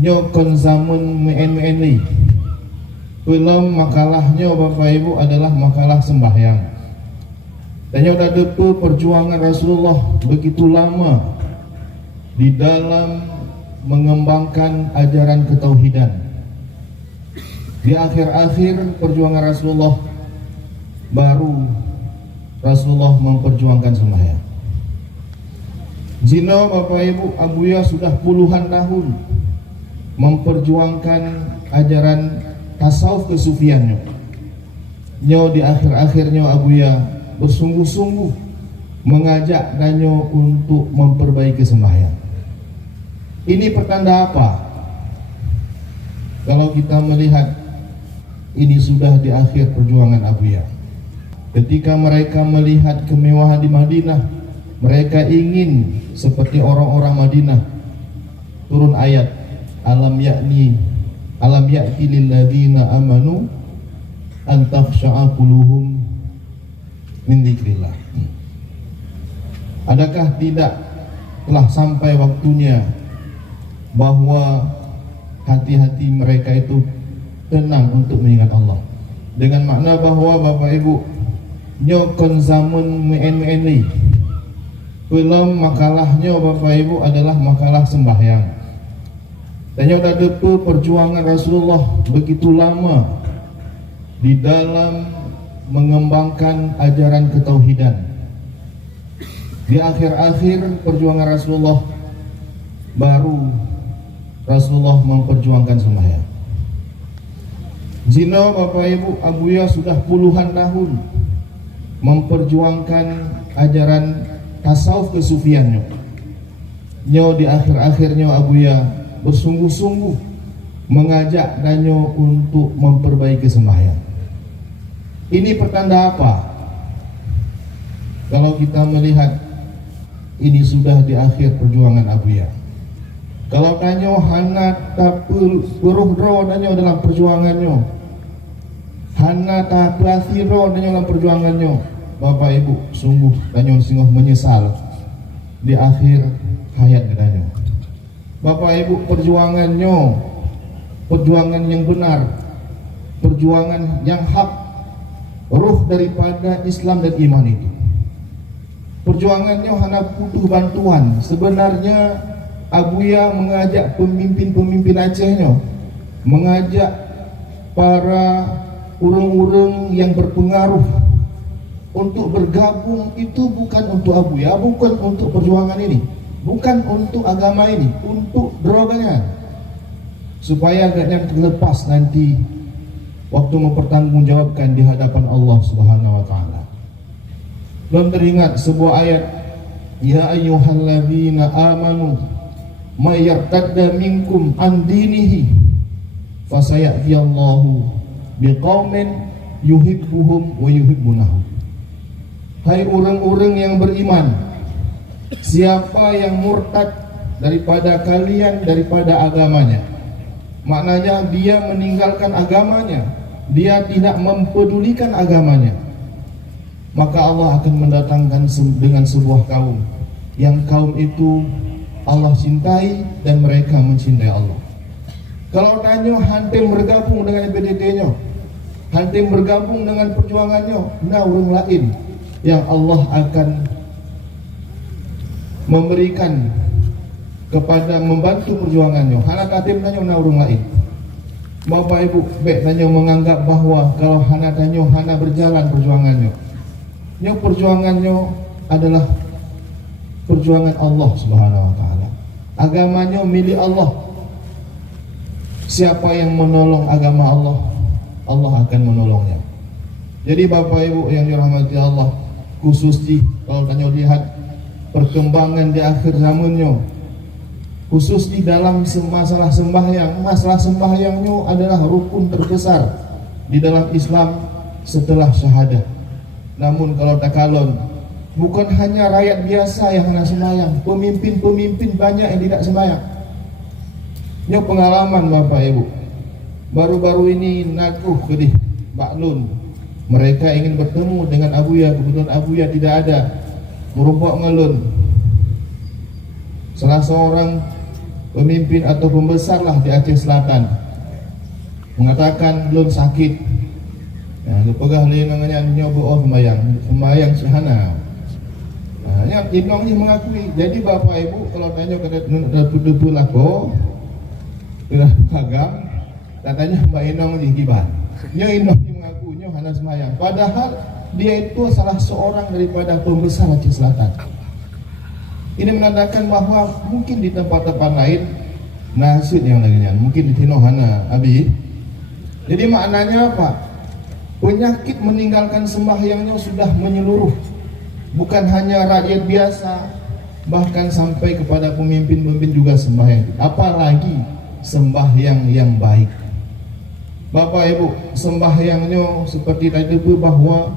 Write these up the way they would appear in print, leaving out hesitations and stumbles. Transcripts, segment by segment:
Nyokon zaman ni belum makalahnya Bapak Ibu adalah makalah sembahyang. Dan yang ada perjuangan Rasulullah begitu lama di dalam mengembangkan ajaran ketauhidan. Di akhir-akhir perjuangan Rasulullah baru Rasulullah memperjuangkan sembahyang. Zina Bapak Ibu, Abuya sudah puluhan tahun memperjuangkan ajaran tasawuf kesufiannya. Nyo di akhir-akhirnya Abuya bersungguh-sungguh mengajak danyo untuk memperbaiki sembahyang. Ini pertanda apa? Kalau kita melihat ini sudah di akhir perjuangan Abuya. Ketika mereka melihat kemewahan di Madinah, mereka ingin seperti orang-orang Madinah. Turun ayat, alam ya'ti lil ladzina amanu an takhsha'a quluhum min dzikrillah. Adakah tidak telah sampai waktunya bahwa hati-hati mereka itu tenang untuk mengingat Allah? Dengan makna bahwa Bapak Ibu, nyokon zaman ni belum makalahnya Bapak Ibu adalah makalah sembahyang. Dan yang ada perjuangan Rasulullah begitu lama di dalam mengembangkan ajaran ketauhidan. Di akhir-akhir perjuangan Rasulullah baru Rasulullah memperjuangkan sembahyang. Zina Bapak Ibu, Abuya sudah puluhan tahun memperjuangkan ajaran tasawuf kesufiannya. Nyo di akhir-akhirnya Abuya bersungguh-sungguh mengajak danyo untuk memperbaiki sembahyang. Ini pertanda apa? Kalau kita melihat ini sudah di akhir perjuangan Abuya. Kalau danyo hana tapul buruh dro danyo dalam perjuangannya, hana taplasiro danyo dalam perjuangannya, Bapak Ibu, sungguh danyo sungguh menyesal di akhir hayat danyo. Bapak Ibu, perjuangan yang benar, perjuangan yang hak, ruh daripada Islam dan iman itu. Perjuangannya hanya butuh bantuan. Sebenarnya Abuya mengajak pemimpin-pemimpin Acehnya, mengajak para urang-urang yang berpengaruh untuk bergabung. Itu bukan untuk Abuya, bukan untuk perjuangan ini, bukan untuk agama ini, untuk droganya, supaya agaknya terlepas nanti waktu mempertanggungjawabkan di hadapan Allah Subhanahu wa taala. Belum teringat sebuah ayat, ya ayyuhalladzina amanu may yartadda minkum an dinihi fasayatiyallahu biqaumin yuhibbuhum wa yuhibbunahu. Hai orang-orang yang beriman, siapa yang murtad daripada kalian daripada agamanya, maknanya dia meninggalkan agamanya, dia tidak mempedulikan agamanya, maka Allah akan mendatangkan dengan sebuah kaum yang kaum itu Allah cintai dan mereka mencintai Allah. Kalau tanya hantim bergabung dengan PDT-nya, hantim bergabung dengan perjuangannya, nah orang lain yang Allah akan memberikan kepada membantu perjuangannya. Hana katim tanya na orang lain. Bapak Ibu, baik tanya menganggap bahwa kalau hana tanya hana berjalan perjuangannya. Yang perjuangannya adalah perjuangan Allah Subhanahu wa taala. Agamanya milik Allah. Siapa yang menolong agama Allah, Allah akan menolongnya. Jadi Bapak Ibu yang dirahmati Allah, khususnya kalau tanya lihat perkembangan di akhir zamannya, khusus di dalam masalah sembahyang. Masalah sembahyangnya adalah rukun terbesar di dalam Islam setelah syahadah. Namun kalau takalon, bukan hanya rakyat biasa yang hendak sembahyang, pemimpin-pemimpin banyak yang tidak sembahyang. Ini pengalaman Bapak Ibu. Baru-baru ini nakuh kedih Baklun, mereka ingin bertemu dengan Abuya, kebetulan Abuya tidak ada, merubak ngelun. Salah seorang pemimpin atau pembesar lah di Aceh Selatan mengatakan belum sakit, ya, pegah namanya nyoba sembahyang sehana. Yang Ibnong ni mengakui. Jadi bapa ibu kalau tanya kena tuduh lako, sudah agam, katanya Mbak Inong ni gibat. Nyo Inong ni mengaku nyo hana sembahyang. Padahal dia itu salah seorang daripada pembesar Aceh Selatan. Ini menandakan bahawa mungkin di tempat-tempat lain nasib yang lainnya, mungkin di Tinohana Abi. Jadi maknanya apa? Penyakit meninggalkan sembahyangnya sudah menyeluruh, bukan hanya rakyat biasa, bahkan sampai kepada pemimpin-pemimpin juga sembahyang. Apalagi sembahyang yang baik. Bapak Ibu, sembahyangnya seperti tadi itu bahwa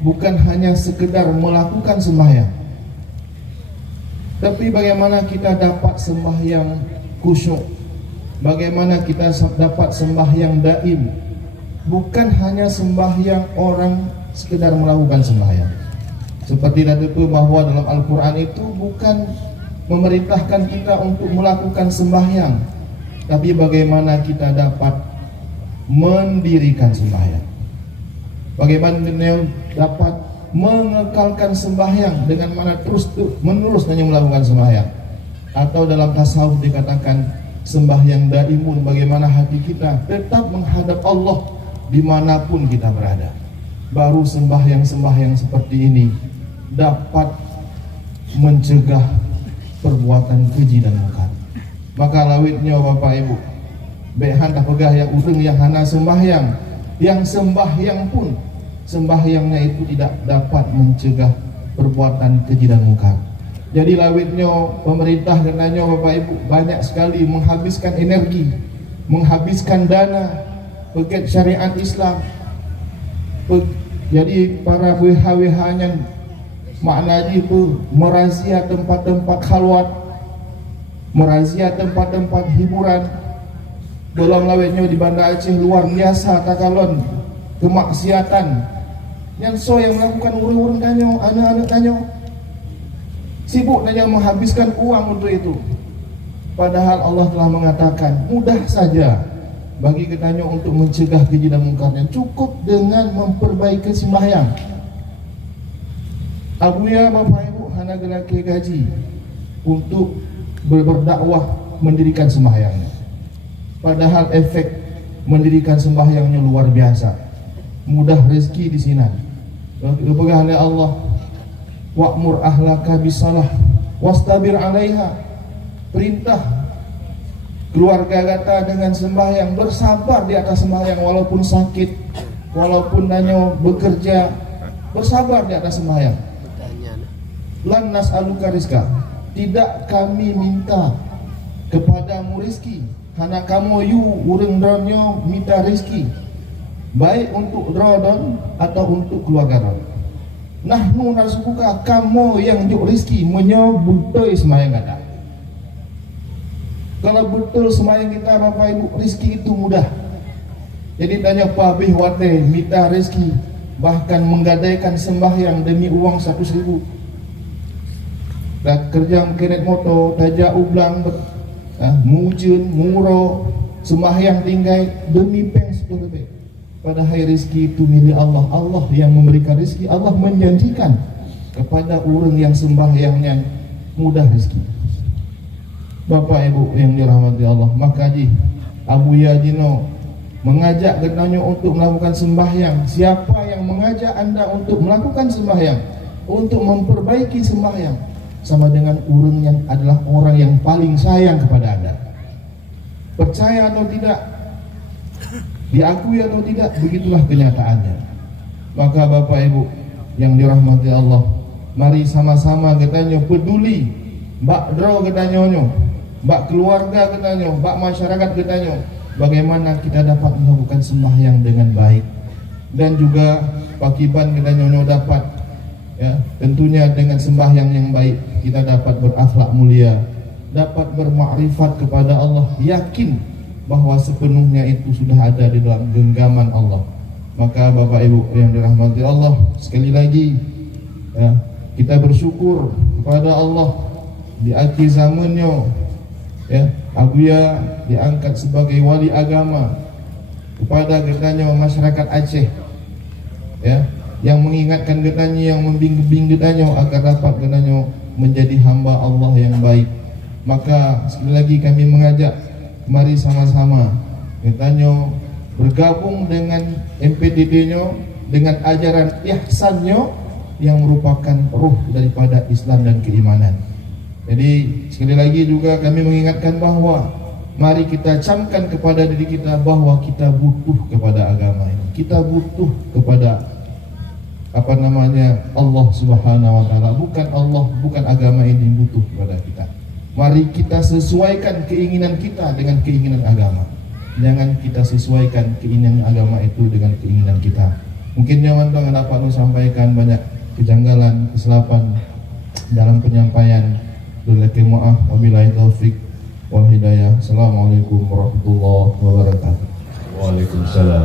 bukan hanya sekedar melakukan sembahyang, tapi bagaimana kita dapat sembahyang khusyuk, bagaimana kita dapat sembahyang daim, bukan hanya sembahyang orang sekedar melakukan sembahyang. Seperti tadi itu bahwa dalam Al-Quran itu bukan memerintahkan kita untuk melakukan sembahyang, tapi bagaimana kita dapat mendirikan sembahyang, bagaimana dapat mengekalkan sembahyang dengan mana terus menerus hanya melakukan sembahyang. Atau dalam tasawuf dikatakan sembahyang daimun, bagaimana hati kita tetap menghadap Allah dimanapun kita berada. Baru sembahyang-sembahyang seperti ini dapat mencegah perbuatan keji dan mungkar. Maka lawitnya Bapak Ibu, behan tak pegah yang urang yang hana sembahyang, yang sembahyang pun sembahyangnya itu tidak dapat mencegah perbuatan keji dan mungkar. Jadi lawitnya pemerintah kenanya Bapak Ibu banyak sekali menghabiskan energi, menghabiskan dana pegiat syariat Islam. Jadi para WH-WH-nya maknanya itu merazia tempat-tempat khalwat, merazia tempat-tempat hiburan. Dalam lawitnya di Banda Aceh luar biasa takalon kemaksiatan. Yang yang melakukan urang-urang tanyo, anak-anak tanyo sibuk hanya menghabiskan uang untuk itu. Padahal Allah telah mengatakan mudah saja bagi kita untuk mencegah keji dan mungkarnya, cukup dengan memperbaiki sembahyang. Abuya Bapak Ibu hana gelaki gaji untuk berdakwah mendirikan sembahyangnya. Padahal efek mendirikan sembahyangnya luar biasa. Mudah rezeki di sini. Dipegah oleh Allah, wa'mur ahlaka bisalah wastabir 'alaiha. Perintah keluarga kata dengan sembahyang, bersabar di atas sembahyang walaupun sakit, walaupun hanya bekerja, bersabar di atas sembahyang. Lan nas'aluka rizqa, tidak kami minta kepadamu rizki, hana kamu yu urang dronyo minta rizki, baik untuk drodon atau untuk keluarga dron. Nahnu narzukuka, kamu yang juk rizki menyebutoi sembahyang kata. Kalau betul sembahyang kita Bapak Ibu, rizki itu mudah. Jadi tanya Pak Bih Wate minta rizki, bahkan menggadaikan sembahyang demi uang 1.000. Dan kerja mengkeret motor, tajak ublang, mujun, muro, sembahyang tinggai demi peng 10 lebih. Padahal rizki itu milik Allah. Allah yang memberikan rizki. Allah menjanjikan kepada orang yang sembahyangnya mudah rizki. Bapak Ibu yang dirahmati Allah, maka Abu Yajino mengajak kenanya untuk melakukan sembahyang. Siapa yang mengajak anda untuk melakukan sembahyang, untuk memperbaiki sembahyang, sama dengan orang yang adalah orang yang paling sayang kepada anda. Percaya atau tidak, diakui atau tidak, begitulah kenyataannya. Maka Bapak Ibu yang dirahmati Allah, mari sama-sama katanya peduli bak dro katanya, bak keluarga katanya, bak masyarakat katanya, bagaimana kita dapat melakukan sembahyang dengan baik. Dan juga pakiban katanya dapat, ya, tentunya dengan sembahyang yang baik kita dapat berakhlak mulia, dapat bermakrifat kepada Allah, yakin bahwa sepenuhnya itu sudah ada di dalam genggaman Allah. Maka Bapak Ibu yang dirahmati Allah, sekali lagi ya, kita bersyukur kepada Allah di akhir zamannya ya, Abuya diangkat sebagai wali agama kepada getanya masyarakat Aceh, ya, yang mengingatkan getanya, yang membimbing getanya agar dapat getanya menjadi hamba Allah yang baik. Maka sekali lagi kami mengajak, mari sama-sama getanya bergabung dengan MPDB-nya, dengan ajaran ihsannya yang merupakan ruh daripada Islam dan keimanan. Jadi sekali lagi juga kami mengingatkan bahawa mari kita camkan kepada diri kita bahawa kita butuh kepada agama ini. Kita butuh kepada Allah Subhanahu wa taala. Bukan agama ini butuh kepada kita. Mari kita sesuaikan keinginan kita dengan keinginan agama. Jangan kita sesuaikan keinginan agama itu dengan keinginan kita. Mungkin jangan dapat sampaikan banyak kejanggalan, kesilapan dalam penyampaian. Wabillahi taufik wal hidayah. Assalamualaikum warahmatullahi wabarakatuh. Waalaikumsalam.